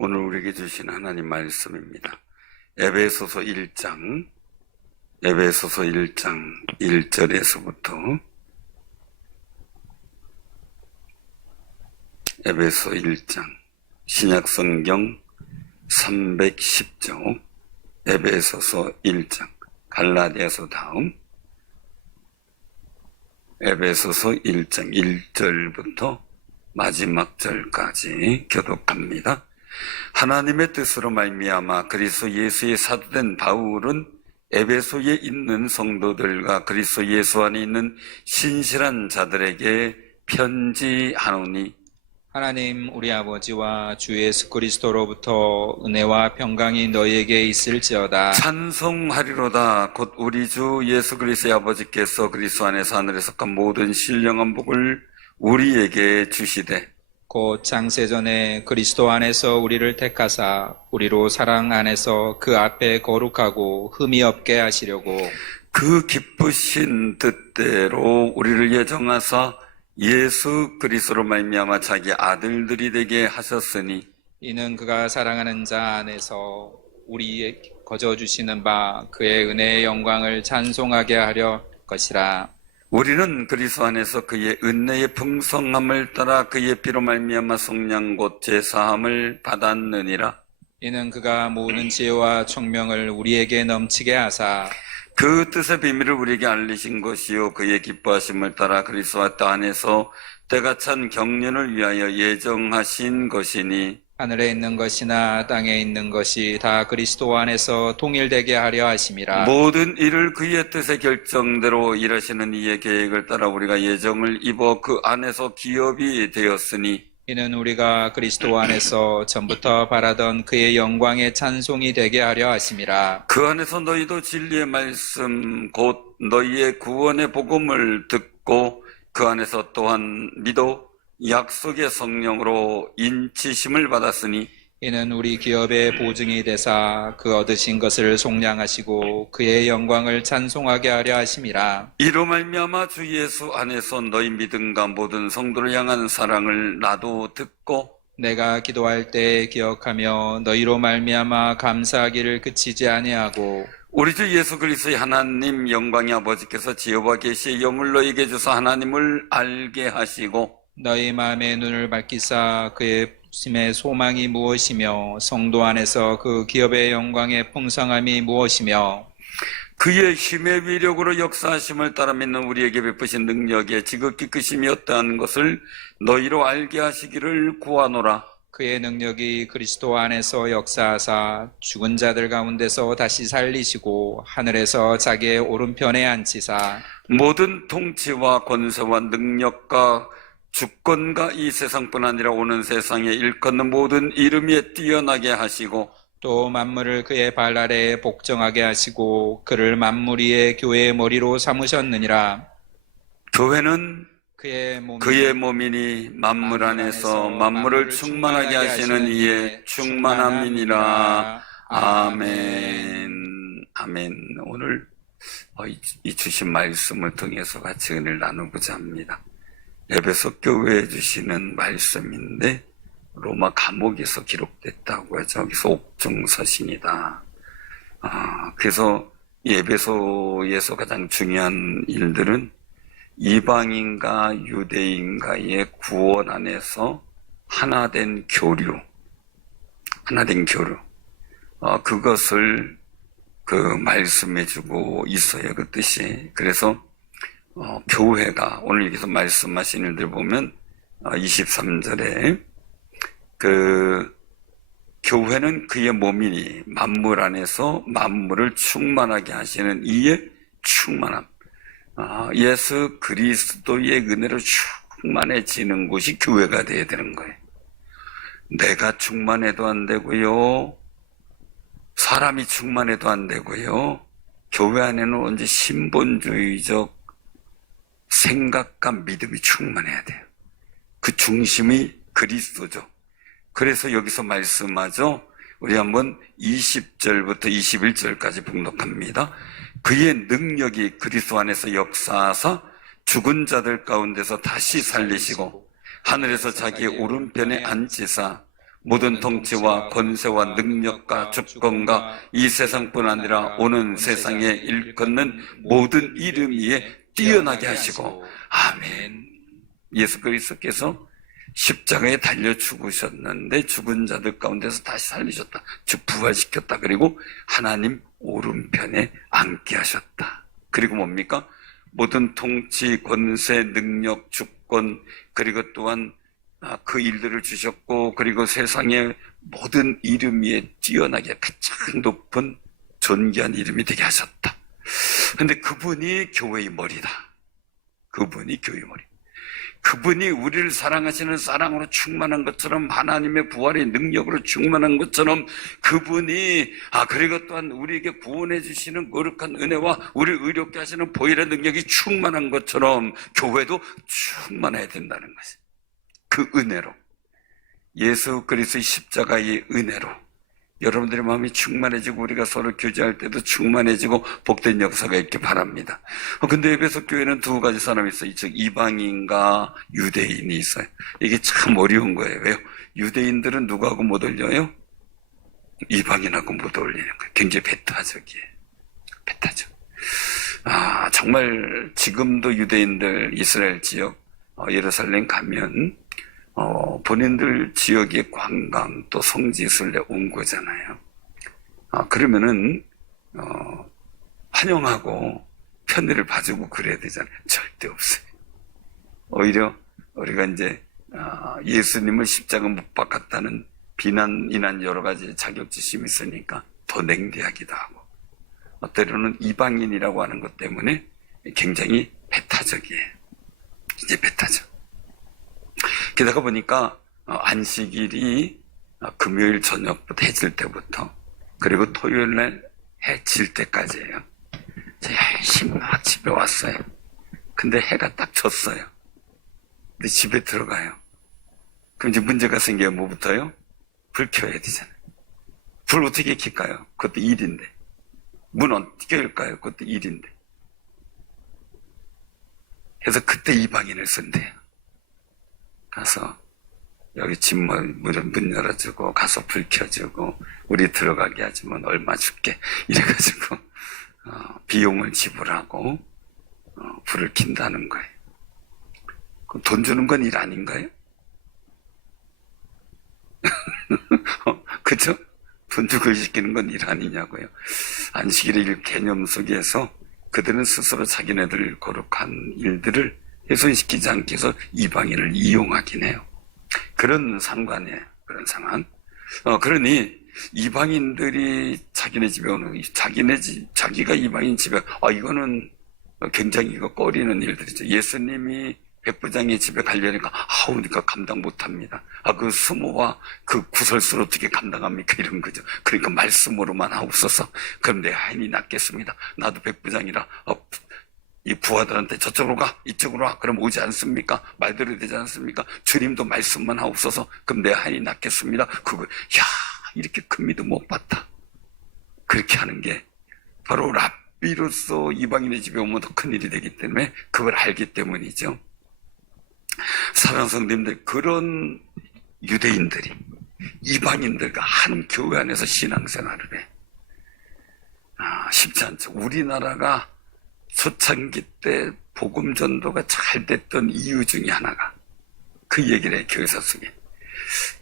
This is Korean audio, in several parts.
오늘 우리에게 주신 하나님 말씀입니다. 에베소서 1장 1절에서부터 에베소 1장 신약성경 310쪽 에베소서 1장 갈라디아서 다음 에베소서 1장 1절부터 마지막 절까지 교독합니다. 하나님의 뜻으로 말미암아 그리스도 예수의 사도된 바울은 에베소에 있는 성도들과 그리스도 예수 안에 있는 신실한 자들에게 편지하노니 하나님 우리 아버지와 주 예수 그리스도로부터 은혜와 평강이 너희에게 있을지어다. 찬송하리로다. 곧 우리 주 예수 그리스도의 아버지께서 그리스도 안에서 하늘에 속한 모든 신령한 복을 우리에게 주시되 곧 창세전에 그리스도 안에서 우리를 택하사 우리로 사랑 안에서 그 앞에 거룩하고 흠이 없게 하시려고 그 기쁘신 뜻대로 우리를 예정하사 예수 그리스도로 말미암아 자기 아들들이 되게 하셨으니 이는 그가 사랑하는 자 안에서 우리에 거저 주시는 바 그의 은혜의 영광을 찬송하게 하려 것이라. 우리는 그리스도 안에서 그의 은혜의 풍성함을 따라 그의 피로 말미암아 속량 곧 제사함을 받았느니라. 이는 그가 모든 지혜와 총명을 우리에게 넘치게 하사 그 뜻의 비밀을 우리에게 알리신 것이요 그의 기뻐하심을 따라 그리스도 안에서 때가 찬 경륜을 위하여 예정하신 것이니 하늘에 있는 것이나 땅에 있는 것이 다 그리스도 안에서 통일되게 하려 하심이라. 모든 일을 그의 뜻의 결정대로 일하시는 이의 계획을 따라 우리가 예정을 입어 그 안에서 기업이 되었으니 이는 우리가 그리스도 안에서 전부터 바라던 그의 영광의 찬송이 되게 하려 하심이라. 그 안에서 너희도 진리의 말씀 곧 너희의 구원의 복음을 듣고 그 안에서 또한 믿어 약속의 성령으로 인치심을 받았으니 이는 우리 기업의 보증이 되사 그 얻으신 것을 속량하시고 그의 영광을 찬송하게 하려 하심이라. 이로 말미암아 주 예수 안에서 너희 믿음과 모든 성도를 향한 사랑을 나도 듣고 내가 기도할 때 기억하며 너희로 말미암아 감사하기를 그치지 아니하고 우리 주 예수 그리스도의 하나님 영광의 아버지께서 지혜와 계시의 영을 너희에게 주사 하나님을 알게 하시고 너희 마음의 눈을 밝히사 그의 부심의 소망이 무엇이며 성도 안에서 그 기업의 영광의 풍성함이 무엇이며 그의 힘의 위력으로 역사하심을 따라 믿는 우리에게 베푸신 능력의 지극히 크심이 어떠한 것을 너희로 알게 하시기를 구하노라. 그의 능력이 그리스도 안에서 역사하사 죽은 자들 가운데서 다시 살리시고 하늘에서 자기의 오른편에 앉히사 모든 통치와 권세와 능력과 주권과 이 세상뿐 아니라 오는 세상에 일컫는 모든 이름 위에 뛰어나게 하시고 또 만물을 그의 발 아래에 복종하게 하시고 그를 만물 위의 교회의 머리로 삼으셨느니라. 교회는 그의 몸이니 만물 안에서 만물을 충만하게 하시는 이의 충만함이니라. 아멘. 아멘. 오늘 이 주신 말씀을 통해서 같이 은혜를 나누고자 합니다. 에베소 교회에 주시는 말씀인데 로마 감옥에서 기록됐다고 해서 여기서 옥중서신이다. 그래서 이 에베소에서 가장 중요한 일들은 이방인과 유대인과의 구원 안에서 하나된 교류, 그것을 말씀해주고 있어요. 그 뜻이. 그래서 교회가 오늘 여기서 말씀하신 일들 보면 23절에 교회는 그의 몸이니 만물 안에서 만물을 충만하게 하시는 이의 충만함. 예수 그리스도의 은혜로 충만해지는 곳이 교회가 되어야 되는 거예요. 내가 충만해도 안 되고요. 사람이 충만해도 안 되고요. 교회 안에는 언제 신본주의적 생각과 믿음이 충만해야 돼요. 그 중심이 그리스도죠. 그래서 여기서 말씀하죠. 우리 한번 20절부터 21절까지 봉독합니다. 그의 능력이 그리스도 안에서 역사하사 죽은 자들 가운데서 다시 살리시고 하늘에서 자기의 오른편에 앉히사 모든 통치와 권세와 능력과 주권과 이 세상뿐 아니라 오는 세상에 일컫는 모든 이름 위에 뛰어나게 하시고 아멘. 예수 그리스도께서 십자가에 달려 죽으셨는데 죽은 자들 가운데서 다시 살리셨다. 즉 부활시켰다. 그리고 하나님 오른편에 앉게 하셨다. 그리고 뭡니까? 모든 통치, 권세, 능력, 주권, 그리고 또한 그 일들을 주셨고, 그리고 세상의 모든 이름 위에 뛰어나게 가장 높은 존귀한 이름이 되게 하셨다. 근데 그분이 교회의 머리다. 그분이 교회의 머리. 그분이 우리를 사랑하시는 사랑으로 충만한 것처럼, 하나님의 부활의 능력으로 충만한 것처럼, 그분이 그리고 또한 우리에게 구원해 주시는 거룩한 은혜와 우리를 의롭게 하시는 보혈의 능력이 충만한 것처럼 교회도 충만해야 된다는 것이, 그 은혜로, 예수 그리스도의 십자가의 은혜로 여러분들의 마음이 충만해지고 우리가 서로 교제할 때도 충만해지고 복된 역사가 있기 바랍니다. 근데 에베소 교회는 두 가지 사람이 있어요. 즉 이방인과 유대인이 있어요. 이게 참 어려운 거예요. 왜요? 유대인들은 누구하고 못 어울려요? 이방인하고 못 어울리는 거예요. 굉장히 배타적이에요. 배타적. 정말 지금도 유대인들 이스라엘 지역 예루살렘 가면 본인들 지역의 관광 또 성지순례 온 거잖아요. 그러면은 환영하고 편의를 봐주고 그래야 되잖아요. 절대 없어요. 오히려 우리가 이제 예수님을 십자가 못 박았다는 비난이난 여러 가지 자격지심이 있으니까 더 냉대하기도 하고, 때로는 이방인이라고 하는 것 때문에 굉장히 배타적이에요. 이제 배타적. 게다가 보니까 안식일이 금요일 저녁부터 해질 때부터 그리고 토요일날 해 질 때까지예요. 제가 열심히 집에 왔어요. 근데 해가 딱 졌어요. 근데 집에 들어가요. 그럼 이제 문제가 생겨요. 뭐부터요? 불 켜야 되잖아요. 불 어떻게 켤까요? 그것도 일인데. 문 어떻게 열까요? 그것도 일인데. 그래서 그때 이방인을 쓴대요. 가서 여기 집 문 열어주고 가서 불 켜주고 우리 들어가게 하지만 얼마 줄게 이래가지고 비용을 지불하고 불을 킨다는 거예요. 그럼 돈 주는 건 일 아닌가요? 그죠? 돈 주고 시키는 건 일 아니냐고요. 안식일의 개념 속에서 그들은 스스로 자기네들 거룩한 일들을 훼손시키지 않기 위해서 이방인을 이용하긴 해요. 그런 상관이에요. 그런 상황. 그러니 이방인들이 자기네 집에 오는, 자기가 이방인 집에, 이거는 굉장히 이거 꺼리는 일들이죠. 예수님이 백부장의 집에 가려니까, 그러니까 감당 못 합니다. 그 수모와 그 구설수를 어떻게 감당합니까? 이런 거죠. 그러니까 말씀으로만 하옵소서. 그럼 내 하인이 낫겠습니다. 나도 백부장이라, 이 부하들한테 저쪽으로 가, 이쪽으로 와. 그럼 오지 않습니까? 말대로 되지 않습니까? 주님도 말씀만 하옵소서. 그럼 내 하인이 낫겠습니다. 이렇게 큰 믿음 못 봤다. 그렇게 하는 게 바로 랍비로서 이방인의 집에 오면 더 큰 일이 되기 때문에 그걸 알기 때문이죠. 사랑하는 성도님들, 그런 유대인들이 이방인들과 한 교회 안에서 신앙생활을 해. 쉽지 않죠. 우리나라가 초창기 때 복음 전도가 잘 됐던 이유 중에 하나가 그 얘기를 해. 교회사 속에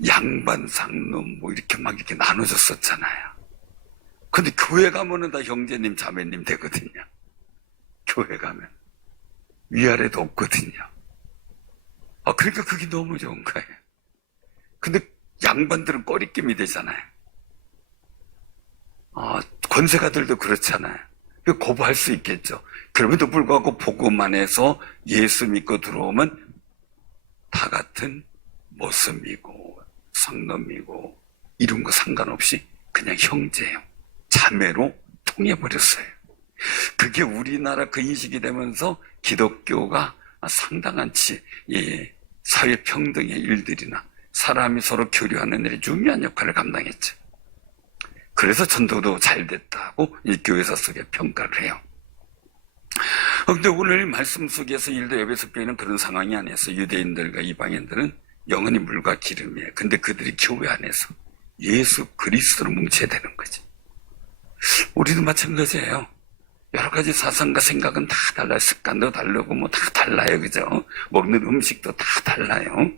양반 상놈 이렇게 막 이렇게 나눠줬었잖아요. 근데 교회 가면은 다 형제님 자매님 되거든요. 교회 가면 위아래도 없거든요. 그러니까 그게 너무 좋은 거예요. 근데 양반들은 꺼리낌이 되잖아요. 권세가들도 그렇잖아요. 거부할 수 있겠죠. 그럼에도 불구하고 복음 안에서 예수 믿고 들어오면 다 같은 모습이고 성놈이고 이런 거 상관없이 그냥 형제예요. 자매로 통해버렸어요. 그게 우리나라 그 인식이 되면서 기독교가 상당한 사회 평등의 일들이나 사람이 서로 교류하는 일에 중요한 역할을 감당했죠. 그래서 전도도 잘 됐다고 이 교회사 속에 평가를 해요. 근데 오늘 말씀 속에서 일도 에베소 교회는 그런 상황이 아니었어요. 유대인들과 이방인들은 영혼이 물과 기름이에요. 근데 그들이 교회 안에서 예수 그리스도로 뭉쳐야 되는 거죠. 우리도 마찬가지예요. 여러 가지 사상과 생각은 다 달라요. 습관도 다르고 뭐 다 달라요. 그죠? 먹는 음식도 다 달라요.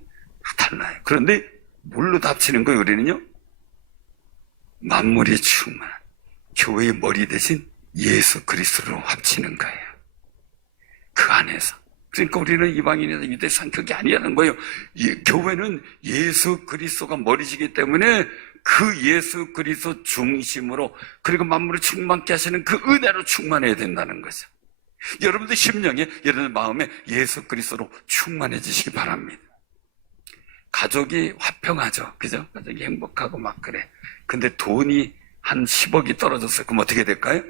다 달라요. 그런데 뭘로 다 합치는 거예요, 우리는요? 만물이 충만한 교회의 머리 대신 예수 그리스도로 합치는 거예요. 그 안에서. 그러니까 우리는 이방인이나 유대산 그게 아니라는 거예요. 교회는 예수 그리스도가 머리시기 때문에 그 예수 그리스도 중심으로 그리고 만물을 충만케 하시는 그 은혜로 충만해야 된다는 거죠. 여러분들 심령에, 여러분들 마음에 예수 그리스도로 충만해지시기 바랍니다. 가족이 화평하죠. 그죠? 가족이 행복하고 막 그래. 근데 돈이 한 10억이 떨어졌어요. 그럼 어떻게 될까요?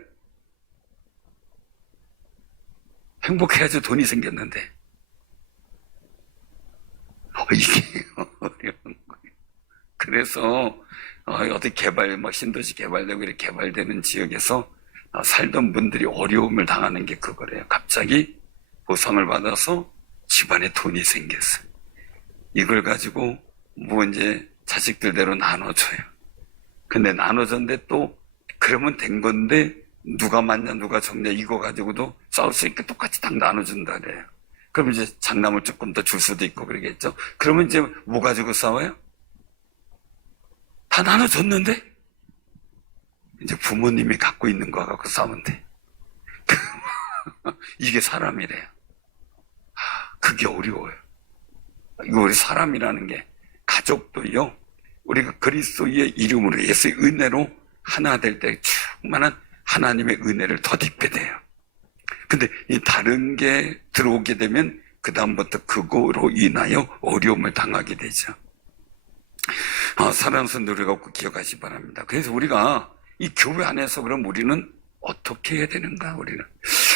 행복해야지 돈이 생겼는데. 이게 어려운 거예요. 그래서 어떻게 신도시 개발되고 이렇게 개발되는 지역에서 살던 분들이 어려움을 당하는 게 그거래요. 갑자기 보상을 받아서 집안에 돈이 생겼어요. 이걸 가지고 뭐 이제 자식들대로 나눠줘요. 근데 나눠줬는데 또 그러면 된 건데 누가 맞냐 누가 적냐 이거 가지고도 싸울 수 있게 똑같이 딱 나눠준다 그래요. 그럼 이제 장남을 조금 더 줄 수도 있고 그러겠죠. 그러면 이제 뭐 가지고 싸워요? 다 나눠줬는데 이제 부모님이 갖고 있는 거 갖고 싸우면 돼. 이게 사람이래요. 그게 어려워요. 이거 우리 사람이라는 게 가족도요. 우리가 그리스도의 이름으로 예수의 은혜로 하나 될 때 충만한 하나님의 은혜를 덧입게 돼요. 근데 이 다른 게 들어오게 되면 그 다음부터 그거로 인하여 어려움을 당하게 되죠. 사랑하는 성도 우리가 꼭 기억하시기 바랍니다. 그래서 우리가 이 교회 안에서 그럼 우리는 어떻게 해야 되는가?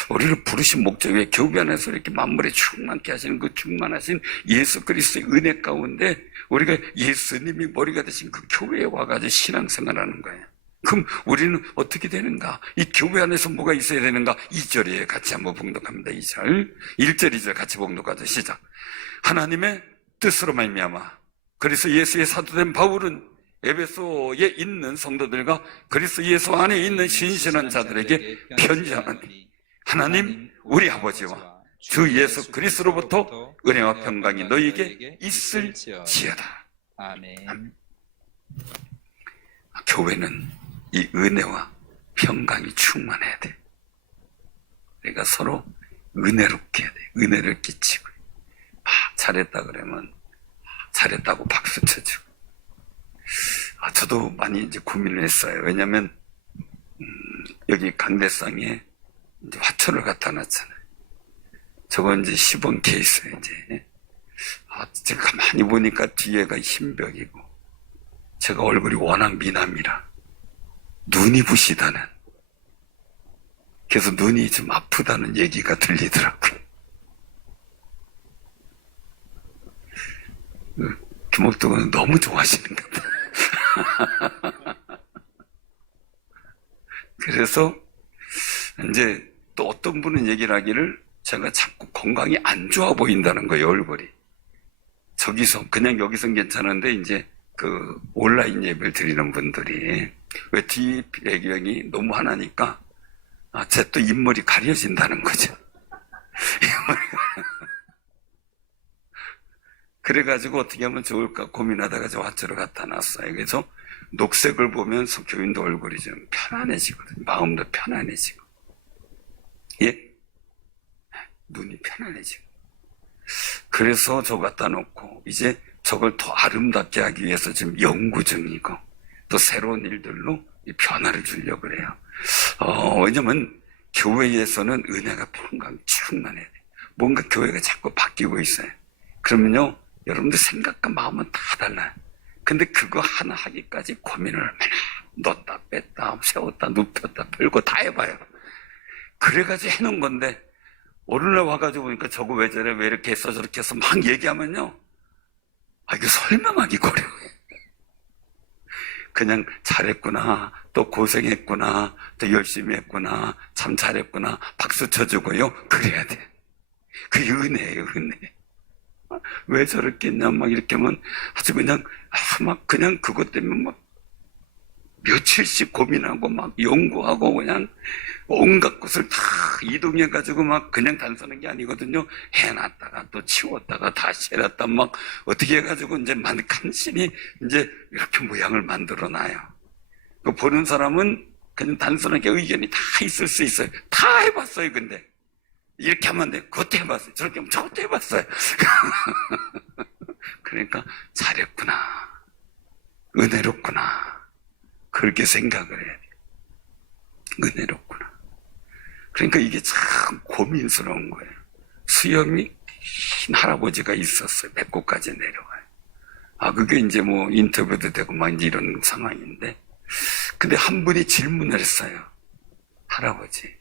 우리를 부르신 목적이 왜 교회 안에서 이렇게 만물에 충만케 하시는 그 충만하신 예수 그리스도의 은혜 가운데 우리가 예수님이 머리가 되신 그 교회에 와가지고 신앙생활하는 거예요. 그럼 우리는 어떻게 되는가? 이 교회 안에서 뭐가 있어야 되는가? 2절에 같이 한번 봉독합니다. 2절. 1절, 2절 같이 봉독하죠. 시작. 하나님의 뜻으로 말미암아 그리스도 예수의 사도된 바울은 에베소에 있는 성도들과 그리스도 예수 안에 있는 신실한 자들에게 편지하노니 하나님 우리 아버지와 주 예수 그리스도로부터 은혜와 평강이 너희에게 있을지어다. 아멘. 교회는 이 은혜와 평강이 충만해야 돼. 우리가 서로 은혜롭게 해야 돼. 은혜를 끼치고 잘했다 그러면 잘했다고 박수 쳐주고. 저도 많이 이제 고민을 했어요. 왜냐면 여기 강대상에 이제 화초를 갖다 놨잖아요. 저거 이제 시범 케이스예요. 이제 제가 가만히 보니까 뒤에가 흰벽이고 제가 얼굴이 워낙 미남이라 눈이 부시다는, 그래서 눈이 좀 아프다는 얘기가 들리더라고요. 김옥동은 너무 좋아하시는 것 같아요. 그래서 이제 또 어떤 분은 얘기를 하기를 제가 자꾸 건강이 안 좋아 보인다는 거예요, 얼굴이. 저기서 그냥 여기선 괜찮은데 이제 그 온라인 예배를 드리는 분들이 왜 뒤 배경이 너무 하나니까 제 또 입머리 가려진다는 거죠. 그래가지고 어떻게 하면 좋을까 고민하다가 저 화초를 갖다 놨어요. 그래서 녹색을 보면서 교인도 얼굴이 좀 편안해지거든요. 마음도 편안해지고. 예? 눈이 편안해지고. 그래서 저거 갖다 놓고 이제 저걸 더 아름답게 하기 위해서 지금 연구 중이고 또 새로운 일들로 이 변화를 주려고 그래요. 왜냐면 교회에서는 은혜가 평강 충만해야 돼. 뭔가 교회가 자꾸 바뀌고 있어요. 그러면요, 여러분들 생각과 마음은 다 달라요. 근데 그거 하나 하기까지 고민을 얼마나 넣었다 뺐다 세웠다 눕혔다 펼고 다 해봐요. 그래가지고 해놓은 건데 오늘날 와가지고 보니까 저거 왜 저래 왜 이렇게 했어 저렇게 해서 막 얘기하면요, 이거 설명하기 어려워요. 그냥 잘했구나, 또 고생했구나, 또 열심히 했구나, 참 잘했구나 박수 쳐주고요, 그래야 돼. 그게 은혜예요, 은혜. 왜 저렇게 했냐, 막 이렇게 하면 아주 그냥, 막 그냥 그것 때문에 막 며칠씩 고민하고 막 연구하고 그냥 온갖 것을 다 이동해가지고 막 그냥 단서는 게 아니거든요. 해놨다가 또 치웠다가 다시 해놨다 막 어떻게 해가지고 이제 간신히 이제 이렇게 모양을 만들어 놔요. 그 보는 사람은 그냥 단순하게 의견이 다 있을 수 있어요. 다 해봤어요, 근데. 이렇게 하면 돼. 그것도 해봤어요. 저렇게 하면 저것도 해봤어요. 그러니까 잘했구나. 은혜롭구나. 그렇게 생각을 해야 돼. 은혜롭구나. 그러니까 이게 참 고민스러운 거예요. 수염이 흰 할아버지가 있었어요. 배꼽까지 내려와요. 그게 이제 뭐 인터뷰도 되고 막 이제 이런 상황인데. 근데 한 분이 질문을 했어요. 할아버지,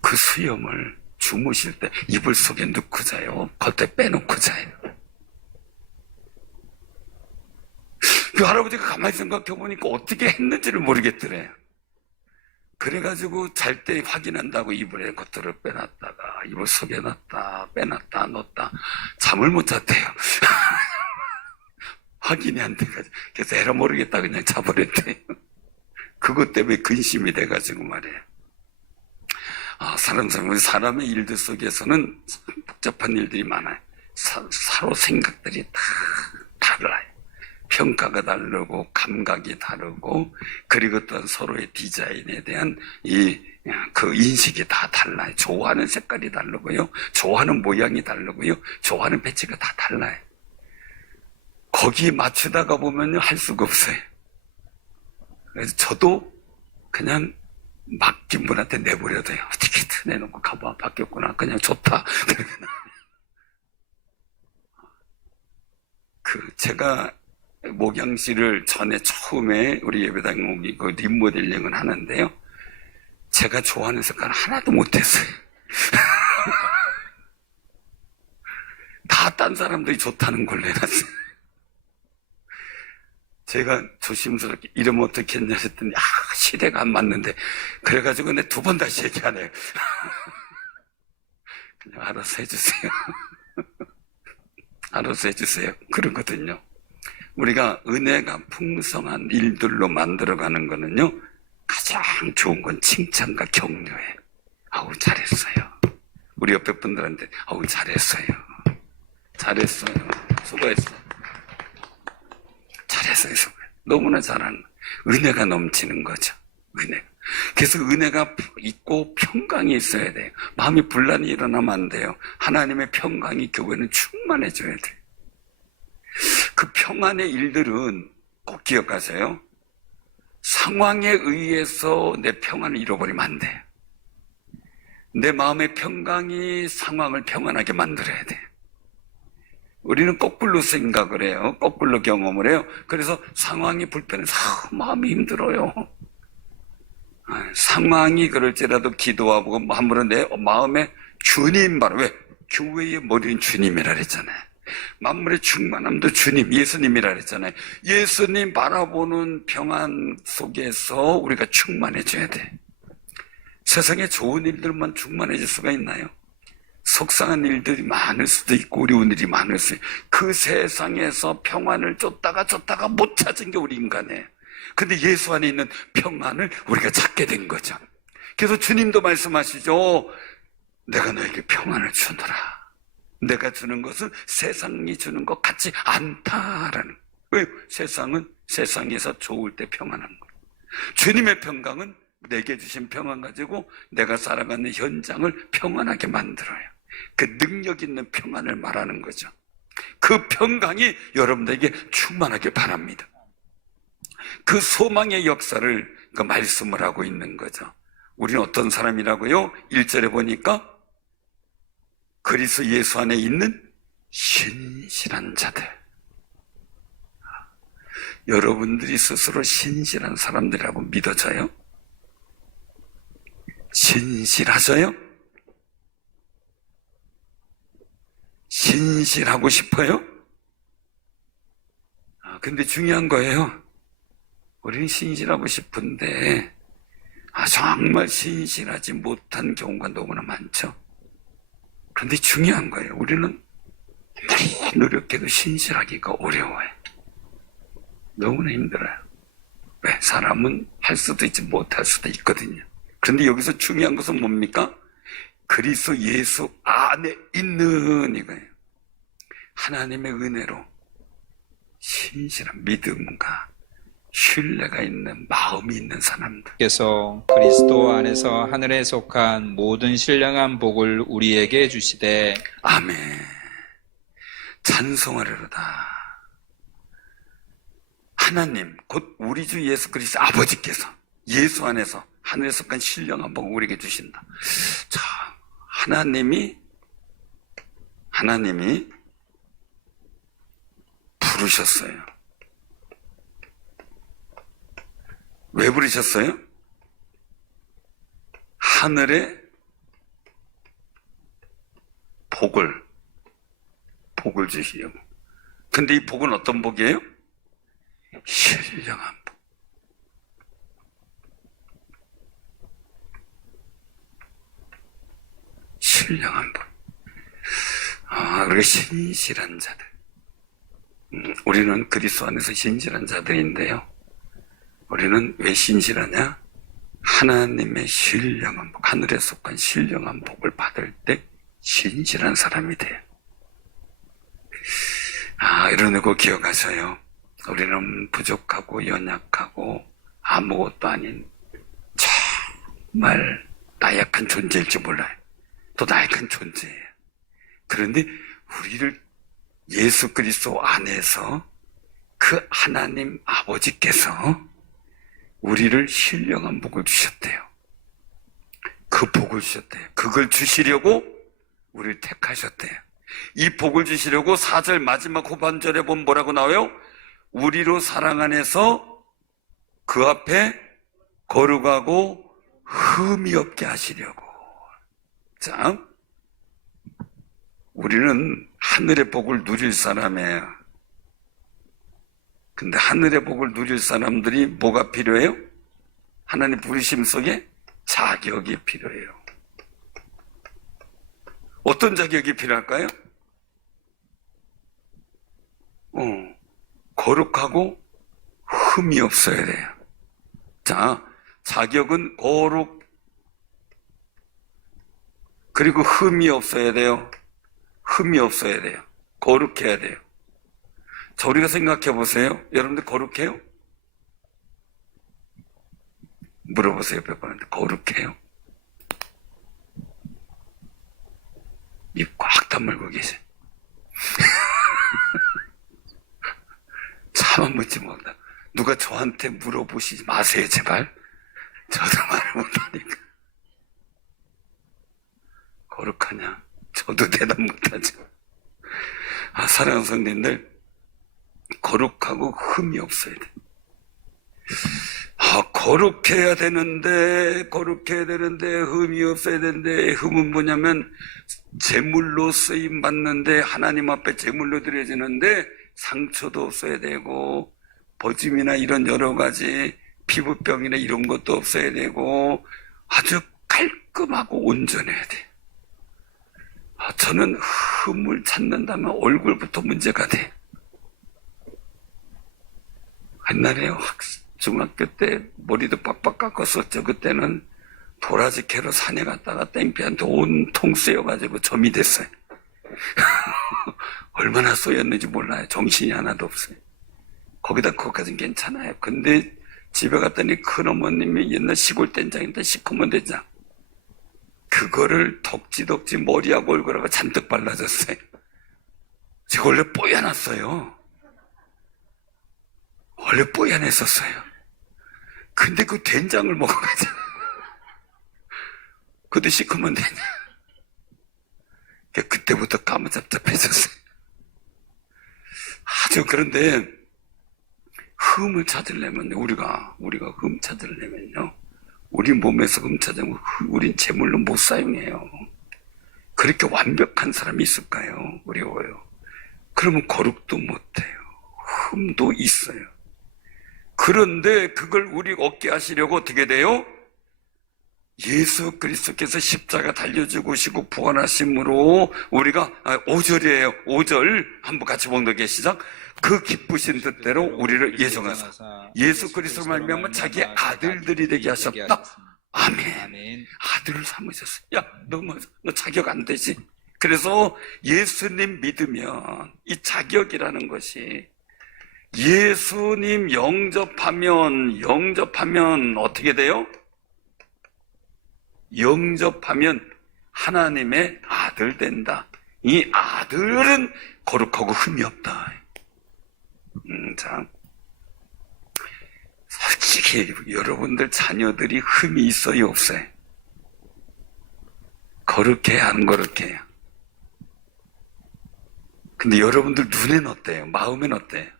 그 수염을 주무실 때 이불 속에 넣고 자요? 겉에 빼놓고 자요? 그 할아버지가 가만히 생각해 보니까 어떻게 했는지를 모르겠더래요. 그래가지고 잘 때 확인한다고 이불에 겉으로 빼놨다가 이불 속에 넣었다 빼놨다 넣었다 잠을 못 잤대요. 확인이 안 돼가지고 그래서 에라 모르겠다 그냥 자버렸대요. 그것 때문에 근심이 돼가지고 말이에요. 사람의 일들 속에서는 복잡한 일들이 많아요. 서로 생각들이 다 달라요. 평가가 다르고 감각이 다르고 그리고 또한 서로의 디자인에 대한 그 인식이 다 달라요. 좋아하는 색깔이 다르고요. 좋아하는 모양이 다르고요. 좋아하는 배치가 다 달라요. 거기에 맞추다가 보면요, 할 수가 없어요. 그래서 저도 그냥 맡긴 분한테 내버려둬요. 어떻게든 내놓고 가봐. 바뀌었구나. 그냥 좋다. 제가 목양실을 전에 처음에 우리 예배당 오기 그 리모델링을 하는데요. 제가 좋아하는 색깔 하나도 못했어요. 다 딴 사람들이 좋다는 걸로 해놨어요. 제가 조심스럽게 이러면 어떻게 했냐 했더니 시대가 안 맞는데 그래가지고 내 2번 다시 얘기하네요. 그냥 알아서 해주세요. 알아서 해주세요. 그러거든요. 우리가 은혜가 풍성한 일들로 만들어가는 거는요, 가장 좋은 건 칭찬과 격려예요. 잘했어요. 우리 옆에 분들한테 잘했어요. 잘했어요. 수고했어요. 잘했어요. 수고했어요. 너무나 잘하는 거예요. 은혜가 넘치는 거죠. 은혜가. 그래서 은혜가 있고 평강이 있어야 돼요. 마음이 분란이 일어나면 안 돼요. 하나님의 평강이 교회는 충만해져야 돼요. 그 평안의 일들은 꼭 기억하세요. 상황에 의해서 내 평안을 잃어버리면 안 돼요. 내 마음의 평강이 상황을 평안하게 만들어야 돼요. 우리는 거꾸로 생각을 해요. 거꾸로 경험을 해요. 그래서 상황이 불편해서 마음이 힘들어요. 상황이 그럴지라도 기도하고 함부로 내 마음에 주님 바로 왜? 교회의 머리는 주님이라 그랬잖아요. 만물의 충만함도 주님, 예수님이라 그랬잖아요. 예수님 바라보는 평안 속에서 우리가 충만해져야 돼. 세상에 좋은 일들만 충만해질 수가 있나요? 속상한 일들이 많을 수도 있고 어려운 일이 많을 수 있고 그 세상에서 평안을 쫓다가 못 찾은 게 우리 인간이에요. 근데 예수 안에 있는 평안을 우리가 찾게 된 거죠. 그래서 주님도 말씀하시죠. 내가 너에게 평안을 주노라. 내가 주는 것은 세상이 주는 것 같지 않다라는. 왜? 세상은 세상에서 좋을 때 평안한 거예요. 주님의 평강은 내게 주신 평안 가지고 내가 살아가는 현장을 평안하게 만들어요. 그 능력 있는 평안을 말하는 거죠. 그 평강이 여러분들에게 충만하게 바랍니다. 그 소망의 역사를 그 말씀을 하고 있는 거죠. 우리는 어떤 사람이라고요? 1절에 보니까 그리스도 예수 안에 있는 신실한 자들. 여러분들이 스스로 신실한 사람들이라고 믿어져요? 신실하셔요? 신실하고 싶어요? 근데 중요한 거예요. 우리는 신실하고 싶은데 정말 신실하지 못한 경우가 너무나 많죠. 그런데 중요한 거예요. 우리는 아무리 노력해도 신실하기가 어려워요. 너무나 힘들어요. 왜? 사람은 할 수도 있지 못할 수도 있거든요. 그런데 여기서 중요한 것은 뭡니까? 그리스도 예수 안에 있는 이거예요. 하나님의 은혜로 신실한 믿음과 신뢰가 있는 마음이 있는 사람들. 께서 그리스도 안에서 하늘에 속한 모든 신령한 복을 우리에게 주시되 아멘. 찬송하리로다. 하나님 하나님, 곧 우리 주 예수 그리스도 아버지께서 예수 안에서 하늘에 속한 신령한 복을 우리에게 주신다. 자, 하나님이 부르셨어요. 왜 부르셨어요? 하늘의 복을 주시려고. 근데 이 복은 어떤 복이에요? 신령한 복. 신령한 복. 그리고 신실한 자들. 우리는 그리스도 안에서 신실한 자들인데요. 우리는 왜 신실하냐? 하나님의 신령한 복, 하늘에 속한 신령한 복을 받을 때 신실한 사람이 돼요. 이런 거 기억하셔요. 우리는 부족하고 연약하고 아무것도 아닌 정말 나약한 존재일지 몰라요. 또 나약한 존재예요. 그런데 우리를 예수 그리스도 안에서 그 하나님 아버지께서 우리를 신령한 복을 주셨대요. 그 복을 주셨대요. 그걸 주시려고 우리를 택하셨대요. 이 복을 주시려고 4절 마지막 후반절에 보면 뭐라고 나와요? 우리로 사랑 안에서 그 앞에 거룩하고 흠이 없게 하시려고. 자, 우리는 하늘의 복을 누릴 사람이에요. 근데 하늘의 복을 누릴 사람들이 뭐가 필요해요? 하나님 부르심 속에 자격이 필요해요. 어떤 자격이 필요할까요? 거룩하고 흠이 없어야 돼요. 자, 자격은 거룩, 그리고 흠이 없어야 돼요. 흠이 없어야 돼요. 거룩해야 돼요. 자, 우리가 생각해 보세요. 여러분들 거룩해요? 물어보세요. 몇 번한테 거룩해요? 입 꽉 다물고 계세요. 차마 묻지 못한다. 누가 저한테 물어보시지 마세요, 제발. 저도 말을 못하니까. 거룩하냐? 저도 대답 못하죠. 사랑하는 성도님들, 거룩하고 흠이 없어야 돼. 거룩해야 되는데 흠이 없어야 되는데, 흠은 뭐냐면 제물로 쓰임 받는데, 하나님 앞에 제물로 드려지는데 상처도 없어야 되고, 버짐이나 이런 여러 가지 피부병이나 이런 것도 없어야 되고, 아주 깔끔하고 온전해야 돼. 저는 흠을 찾는다면 얼굴부터 문제가 돼. 옛날에 중학교 때 머리도 빡빡 깎았었죠. 그때는 도라지 캐러 산에 갔다가 땡피한테 온통 쓰여가지고 점이 됐어요. 얼마나 쏘였는지 몰라요. 정신이 하나도 없어요. 거기까지는 괜찮아요. 근데 집에 갔더니 큰어머님이 옛날 시골 된장인데 시커먼 된장, 그거를 덕지덕지 머리하고 얼굴하고 잔뜩 발라줬어요. 제가 원래 뽀얀했어요. 원래 뽀얀했었어요. 근데 그 된장을 먹어가지고 그것도 시커먼 된장. 그때부터 까무잡잡해졌어요. 그런데 흠을 찾으려면 우리가 흠 찾으려면요, 우리 몸에서 흠 찾으면 우린 제물로 못 사용해요. 그렇게 완벽한 사람이 있을까요? 어려워요. 그러면 거룩도 못해요. 흠도 있어요. 그런데 그걸 우리 얻게 하시려고 어떻게 돼요? 예수 그리스도께서 십자가 달려 죽으시고 부활하심으로 우리가 5절이에요. 5절 한번 같이 봉독해 시작. 그 기쁘신 뜻대로 우리를 예정하사 예수 그리스도로 말미암아 자기의 아들들이 되게 하셨다. 아멘. 아멘. 아들을 삼으셨어. 야, 너 자격 안 되지? 그래서 예수님 믿으면 이 자격이라는 것이 예수님 영접하면 어떻게 돼요? 영접하면 하나님의 아들 된다. 이 아들은 거룩하고 흠이 없다. 자, 솔직히 여러분들 자녀들이 흠이 있어요, 없어요? 거룩해야 안 거룩해요? 근데 여러분들 눈엔 어때요? 마음엔 어때요?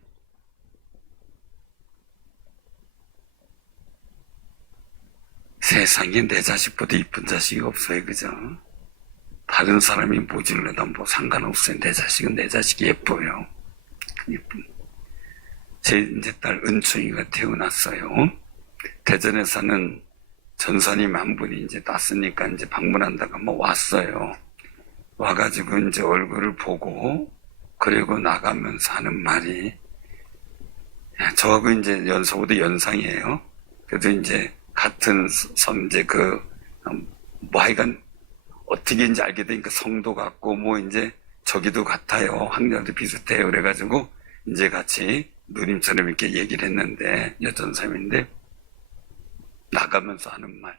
세상에 내 자식보다 이쁜 자식이 없어요, 그죠? 다른 사람이 모질러도 뭐 상관없어요. 내 자식은 내 자식이 예뻐요. 예쁜. 제 이제 딸 은총이가 태어났어요. 대전에 사는 전사님 한 분이 이제 났으니까 이제 방문한다가 뭐 왔어요. 와가지고 이제 얼굴을 보고 그리고 나가면서 하는 말이, 야, 저하고 이제 연서보다 연상이에요. 그래도 이제 같은 이제 뭐 하여간 어떻게 이제 알게 되니까 성도 같고 뭐 이제 저기도 같아요. 학년도 비슷해요. 그래가지고 이제 같이 누님처럼 이렇게 얘기를 했는데 여전사님인데 나가면서 하는 말,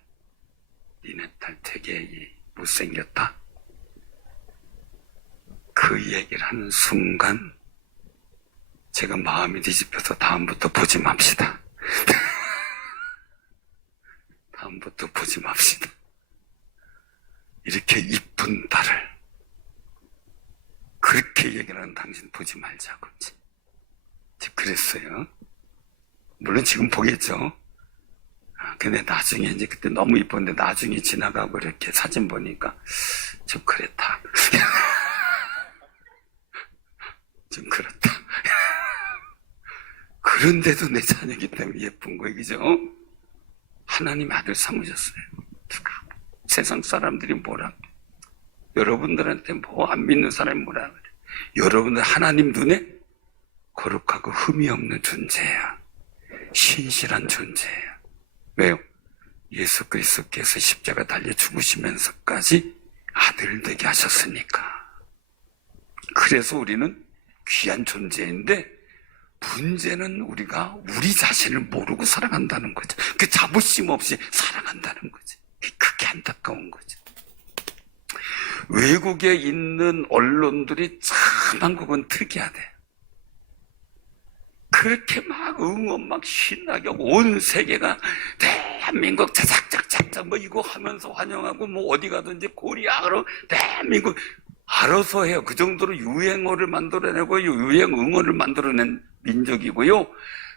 니네 딸 되게 못생겼다. 그 얘기를 하는 순간 제가 마음이 뒤집혀서 다음부터 보지 맙시다. 다음부터 보지 맙시다. 이렇게 이쁜 딸을 그렇게 얘기를 하는 당신 보지 말자고. 그랬어요. 물론 지금 보겠죠. 근데 나중에 이제 그때 너무 이뻤는데 나중에 지나가고 이렇게 사진 보니까 좀 그랬다. 좀 그렇다. 그런데도 내 자녀이기 때문에 예쁜 거예요. 그죠? 하나님 아들 삼으셨어요. 세상 사람들이 뭐라 그래? 여러분들한테 뭐 안 믿는 사람이 뭐라 그래? 여러분들 하나님 눈에 거룩하고 흠이 없는 존재야. 신실한 존재야. 왜요? 예수 그리스도께서 십자가 달려 죽으시면서까지 아들 되게 하셨으니까. 그래서 우리는 귀한 존재인데 문제는 우리가 우리 자신을 모르고 살아간다는 거죠. 그 자부심 없이 살아간다는 거죠. 그게 안타까운 거죠. 외국에 있는 언론들이 참 한국은 특이하대. 그렇게 막 응원 막 신나게 온 세계가 대한민국 자작자작 뭐 이거 하면서 환영하고 뭐 어디 가든지 코리아로 대한민국 알아서 해요. 그 정도로 유행어를 만들어내고 유행 응원을 만들어낸 민족이고요.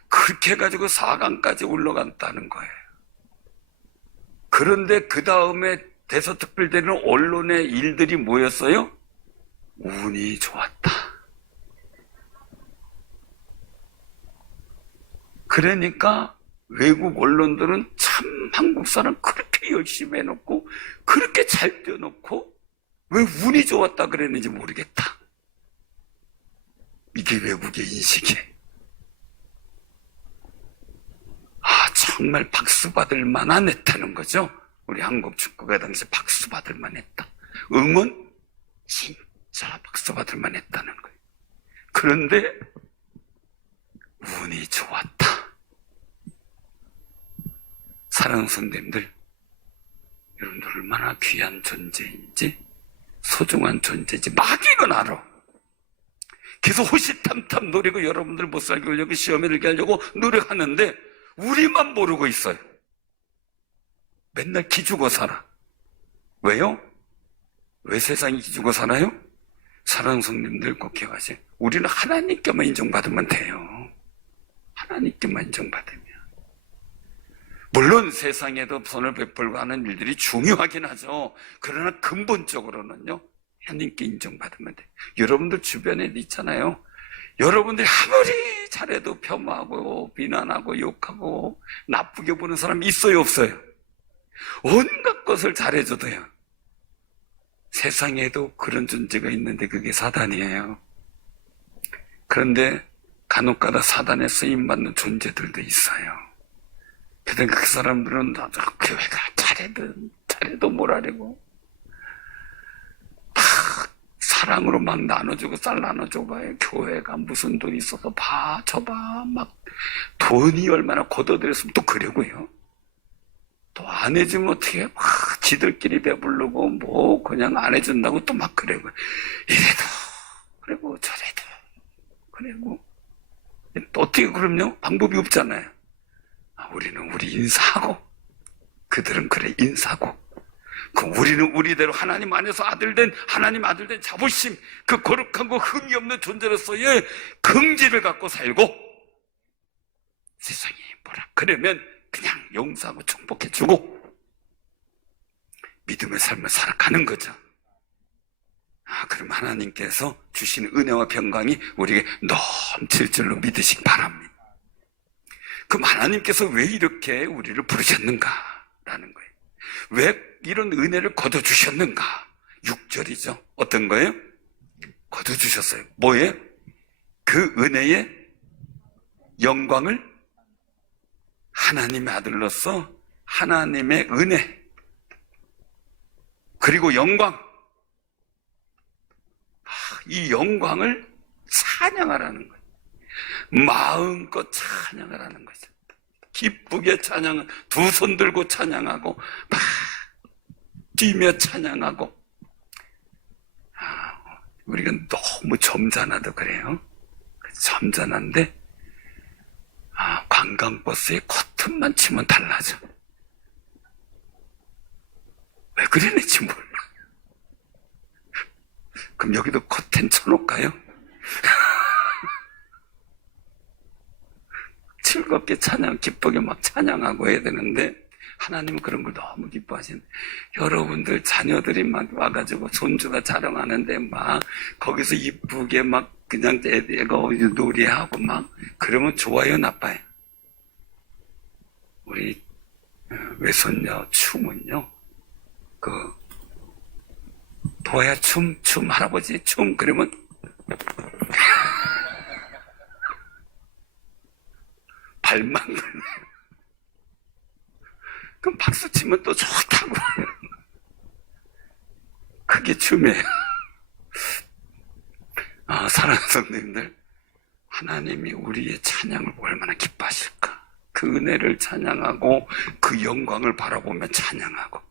그렇게 해가지고 4강까지 올라간다는 거예요. 그런데 그 다음에 대서특필되는 언론의 일들이 뭐였어요? 운이 좋았다. 그러니까 외국 언론들은 참 한국 사람 그렇게 열심히 해놓고 그렇게 잘 떼어놓고 왜 운이 좋았다 그랬는지 모르겠다. 이게 외국의 인식이에요. 정말 박수 받을 만한 했다는 거죠. 우리 한국 축구가 당시 박수 받을 만했다. 응원 진짜 박수 받을 만했다는 거예요. 그런데 운이 좋았다. 사랑하는 선생님들, 여러분들 얼마나 귀한 존재인지 소중한 존재인지 마귀는 알아. 계속 호시탐탐 노리고 여러분들 못 살게 하려고 시험에 들게 하려고 노력하는데 우리만 모르고 있어요. 맨날 기죽어 살아. 왜요? 왜 세상이 기죽어 살아요? 사랑하는 성님들 꼭 기억하세요. 우리는 하나님께만 인정받으면 돼요. 하나님께만 인정받으면. 물론 세상에도 선을 베풀고 하는 일들이 중요하긴 하죠. 그러나 근본적으로는요, 하나님께 인정받으면 돼요. 여러분들 주변에 있잖아요. 여러분들이 아무리 잘해도 폄하하고 비난하고 욕하고 나쁘게 보는 사람이 있어요, 없어요? 온갖 것을 잘해줘도요. 세상에도 그런 존재가 있는데 그게 사단이에요. 그런데 간혹가다 사단에 쓰임받는 존재들도 있어요. 그런데 그 사람들은 교회가 잘해도 뭐라려고 다 사랑으로 막 나눠주고 쌀 나눠줘봐요. 교회가 무슨 돈이 있어서 저봐 막 돈이 얼마나 걷어들였으면 또 그러고요. 또 안 해주면 어떻게 막 지들끼리 배부르고 뭐 그냥 안 해준다고 또 막 그러고 이래도 그리고 저래도 그리고 또 어떻게 그럼요? 방법이 없잖아요. 우리는 우리 인사하고 그들은 그래 인사하고 우리는 우리대로 하나님 안에서 하나님 아들 된 자부심, 그 거룩하고 흠이 없는 존재로서의 긍지를 갖고 살고 세상이 뭐라 그러면 그냥 용서하고 축복해주고 믿음의 삶을 살아가는 거죠. 그럼 하나님께서 주신 은혜와 평강이 우리에게 넘칠 줄로 믿으시기 바랍니다. 그럼 하나님께서 왜 이렇게 우리를 부르셨는가라는 거예요. 왜 이런 은혜를 거둬주셨는가? 6절이죠. 어떤 거예요? 거둬주셨어요. 뭐예요? 그 은혜의 영광을 하나님의 아들로서 하나님의 은혜 그리고 영광, 이 영광을 찬양하라는 거예요. 마음껏 찬양하라는 거죠. 기쁘게 찬양은 두 손 들고 찬양하고 막 뛰며 찬양하고. 우리가 너무 점잖아도 그래요. 점잖은데 관광버스에 커튼만 치면 달라져. 왜 그랬는지 몰라. 그럼 여기도 커튼 쳐놓을까요? 즐겁게 기쁘게 막 찬양하고 해야 되는데 하나님은 그런 걸 너무 기뻐하시는. 여러분들 자녀들이 막 와가지고 손주가 자랑하는데 막 거기서 이쁘게 막 그냥 애가 놀이하고 막 그러면 좋아요, 나빠요? 우리 외손녀 춤은요, 도야 춤 할아버지 춤 그러면 발만 걸려. 그럼 박수 치면 또 좋다고. 그게 춤이에요. 사랑하는 성도님들, 하나님이 우리의 찬양을 얼마나 기뻐하실까. 그 은혜를 찬양하고 그 영광을 바라보며 찬양하고,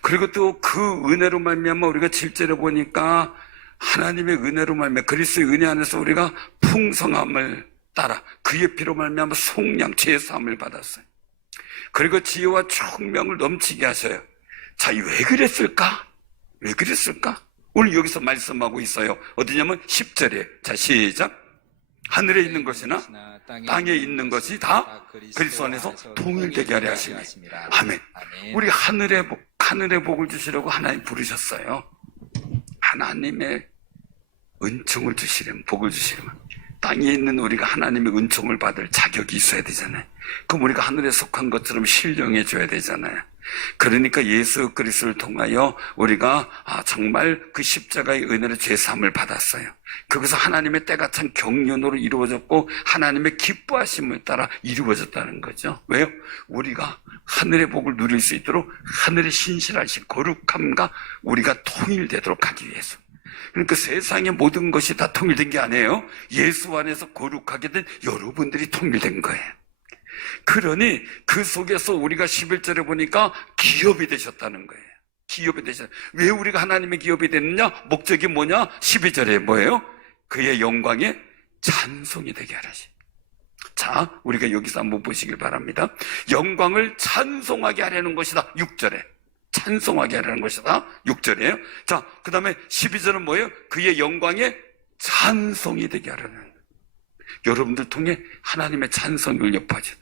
그리고 또 그 은혜로 말미암아 우리가 7절에 보니까 하나님의 은혜로 말미암아 그리스도의 은혜 안에서 우리가 풍성함을 따라 그의 피로 말미암아 속량 죄 사함을 받았어요. 그리고 지혜와 총명을 넘치게 하셔요. 자, 왜 그랬을까? 왜 그랬을까? 오늘 여기서 말씀하고 있어요. 어디냐면 10절에. 자, 시작. 하늘에 있는 것이나 땅에 있는 것이 다 그리스도 안에서 통일되게 하려 하십니다. 아멘. 우리 하늘의 복을 주시려고 하나님 부르셨어요. 하나님의 은총을 주시려면, 복을 주시려면 땅에 있는 우리가 하나님의 은총을 받을 자격이 있어야 되잖아요. 그럼 우리가 하늘에 속한 것처럼 신령해 줘야 되잖아요. 그러니까 예수 그리스도를 통하여 우리가 정말 그 십자가의 은혜로 죄사함을 받았어요. 그것은 하나님의 때가 찬 경륜으로 이루어졌고 하나님의 기뻐하심을 따라 이루어졌다는 거죠. 왜요? 우리가 하늘의 복을 누릴 수 있도록 하늘의 신실하신 거룩함과 우리가 통일되도록 하기 위해서. 그러니까 세상의 모든 것이 다 통일된 게 아니에요. 예수 안에서 거룩하게 된 여러분들이 통일된 거예요. 그러니 그 속에서 우리가 11절에 보니까 기업이 되셨다는 거예요. 기업이 되셨. 왜 우리가 하나님의 기업이 됐느냐? 목적이 뭐냐? 12절에 뭐예요? 그의 영광에 찬송이 되게 하라시. 자, 우리가 여기서 한번 보시길 바랍니다. 영광을 찬송하게 하려는 것이다. 6절에. 찬송하게 하려는 것이다. 6절이에요. 자, 그 다음에 12절은 뭐예요? 그의 영광에 찬송이 되게 하려는. 여러분들 통해 하나님의 찬송을 엿보죠.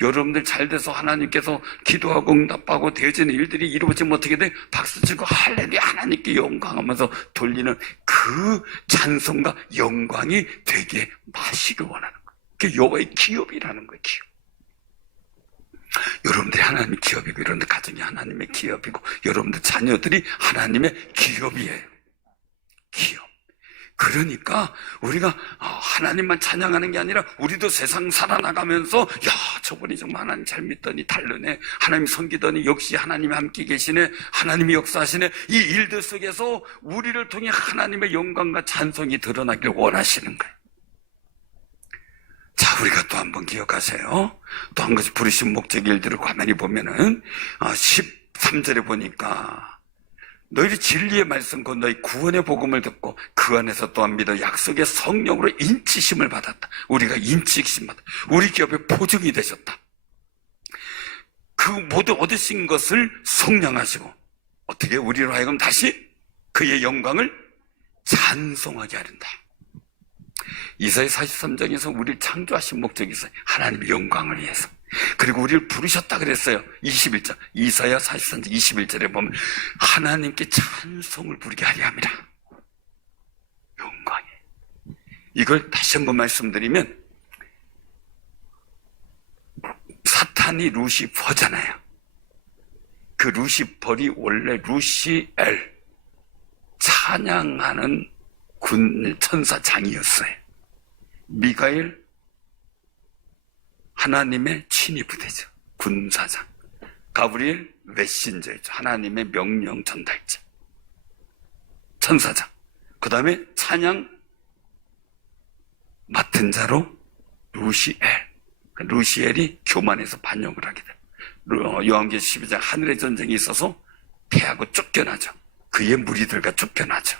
여러분들 잘 돼서 하나님께서 기도하고 응답하고 되어지는 일들이 이루어지면 어떻게 돼? 박수치고 할렐루야 하나님께 영광하면서 돌리는 그 찬송과 영광이 되게 마시길 원하는 거예요. 그게 여호와의 기업이라는 거예요. 기업. 여러분들이 하나님의 기업이고, 여러분들 가정이 하나님의 기업이고, 여러분들 자녀들이 하나님의 기업이에요. 기업. 그러니까 우리가 하나님만 찬양하는 게 아니라 우리도 세상 살아나가면서 야, 저분이 정말 하나님 잘 믿더니 다르네, 하나님 섬기더니 역시 하나님이 함께 계시네, 하나님이 역사하시네, 이 일들 속에서 우리를 통해 하나님의 영광과 찬송이 드러나길 원하시는 거예요. 자, 우리가 또 한 번 기억하세요. 또 한 가지 부르신 목적 일들을 가만히 보면은 13절에 보니까 너희를 진리의 말씀 곧 너희 구원의 복음을 듣고 그 안에서 또한 믿어 약속의 성령으로 인치심을 받았다. 우리가 인치심 받았다. 우리 기업의 보증이 되셨다. 그 모두 얻으신 것을 속량하시고 어떻게 우리로 하여금 다시 그의 영광을 찬송하게 하린다. 이사야 43장에서 우리를 창조하신 목적이 있어요. 하나님의 영광을 위해서. 그리고 우리를 부르셨다 그랬어요. 21절, 이사야 43장 21절에 보면 하나님께 찬송을 부르게 하려 함이라. 영광에. 이걸 다시 한번 말씀드리면 사탄이 루시퍼잖아요. 그 루시퍼이 원래 루시엘, 찬양하는 천사장이었어요. 미가엘, 하나님의 친위부대죠. 군사장. 가브리엘, 메신저죠. 하나님의 명령 전달자. 천사장. 그 다음에 찬양 맡은 자로 루시엘. 루시엘이 교만해서 반역을 하게 돼요. 요한계시록 12장 하늘의 전쟁이 있어서 패하고 쫓겨나죠. 그의 무리들과 쫓겨나죠.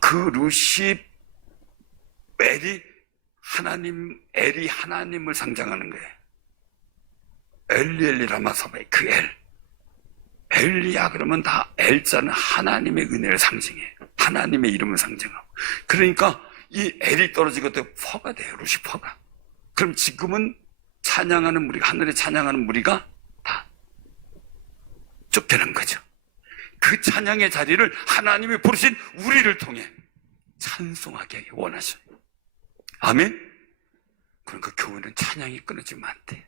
그 루시엘이 엘이 하나님을 상징하는 거예요. 엘리엘리 라마사바이, 그 엘리야 그러면 다 엘자는 하나님의 은혜를 상징해요. 하나님의 이름을 상징하고. 그러니까 이 엘이 떨어지고 또 퍼가 돼요. 루시퍼가. 그럼 지금은 찬양하는 무리가, 하늘에 찬양하는 무리가 다 쫓겨난 거죠. 그 찬양의 자리를 하나님이 부르신 우리를 통해 찬송하게 원하셔요. 아멘? 그러니까 교회는 찬양이 끊어지면 안 돼.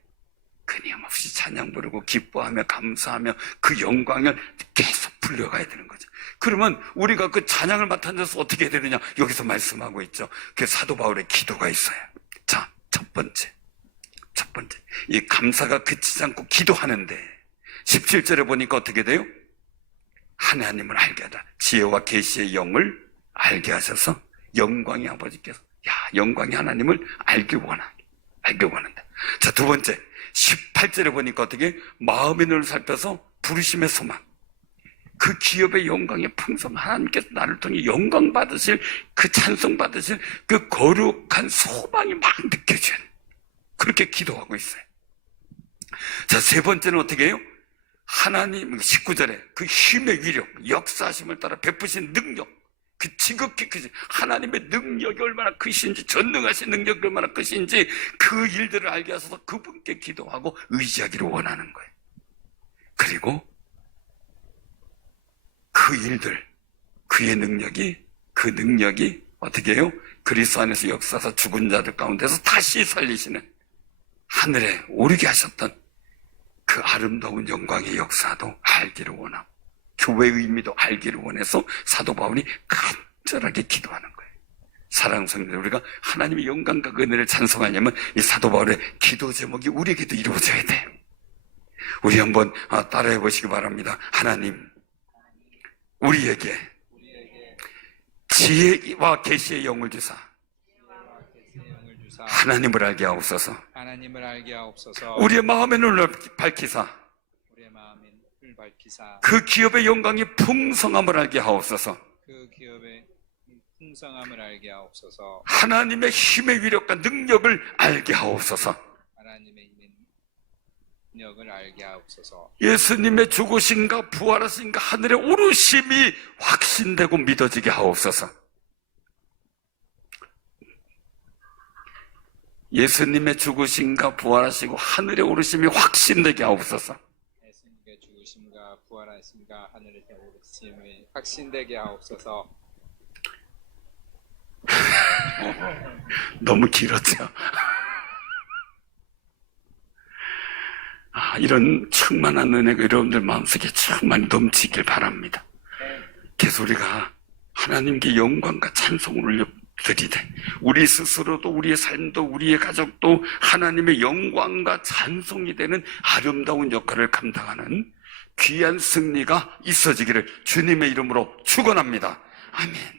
끊임없이 찬양 부르고 기뻐하며 감사하며 그 영광을 계속 불려가야 되는 거죠. 그러면 우리가 그 찬양을 맡아서 어떻게 해야 되느냐? 여기서 말씀하고 있죠. 그 사도 바울의 기도가 있어요. 자, 첫 번째. 이 감사가 그치지 않고 기도하는데 17절에 보니까 어떻게 돼요? 하나님을 알게 하다. 지혜와 계시의 영을 알게 하셔서 영광의 아버지께서 영광의 하나님을 알길 원한다. 자, 두 번째 18절에 보니까 어떻게 마음의 눈을 살펴서 부르심의 소망, 그 기업의 영광의 풍성, 하나님께서 나를 통해 영광 받으실, 그 찬송 받으실 그 거룩한 소망이 막 느껴져요. 그렇게 기도하고 있어요. 자, 세 번째는 어떻게 해요? 하나님 19절에 그 힘의 위력, 역사하심을 따라 베푸신 능력, 그 지극히 크신 하나님의 능력이 얼마나 크신지, 전능하신 능력이 얼마나 크신지 그 일들을 알게 하셔서 그분께 기도하고 의지하기를 원하는 거예요. 그리고 그 일들, 그의 능력이, 그 능력이 어떻게 해요? 그리스도 안에서 역사하사 죽은 자들 가운데서 다시 살리시는, 하늘에 오르게 하셨던 그 아름다운 영광의 역사도 알기를 원하고 교회의 의미도 알기를 원해서 사도 바울이 간절하게 기도하는 거예요. 사랑하는 성도들, 우리가 하나님의 영광과 은혜를 찬송하려면 이 사도 바울의 기도 제목이 우리에게도 이루어져야 돼요. 우리 한번 따라해 보시기 바랍니다. 하나님, 우리에게 지혜와 계시의 영을 주사 하나님을 알게 하옵소서. 우리의 마음의 눈을 밝히사 그 기업의 영광이 풍성함을 알게 하옵소서. 하나님의 힘의 위력과 능력을 알게 하옵소서. 예수님의 죽으심과 부활하심과 하늘의 오르심이 확신되고 믿어지게 하옵소서. 예수님의 죽으심과 부활하시고 하늘에 오르심이 확신되게 하옵소서. 예수님의 죽으심과 부활하심과 하늘에 오르심이 확신되게 하옵소서. 너무 길었죠. 이런 충만한 은혜가 여러분들 마음속에 충만히 넘치길 바랍니다. 그래서 우리가 하나님께 영광과 찬송을 올려드리되 우리 스스로도 우리의 삶도 우리의 가족도 하나님의 영광과 찬송이 되는 아름다운 역할을 감당하는 귀한 승리가 있어지기를 주님의 이름으로 축원합니다. 아멘.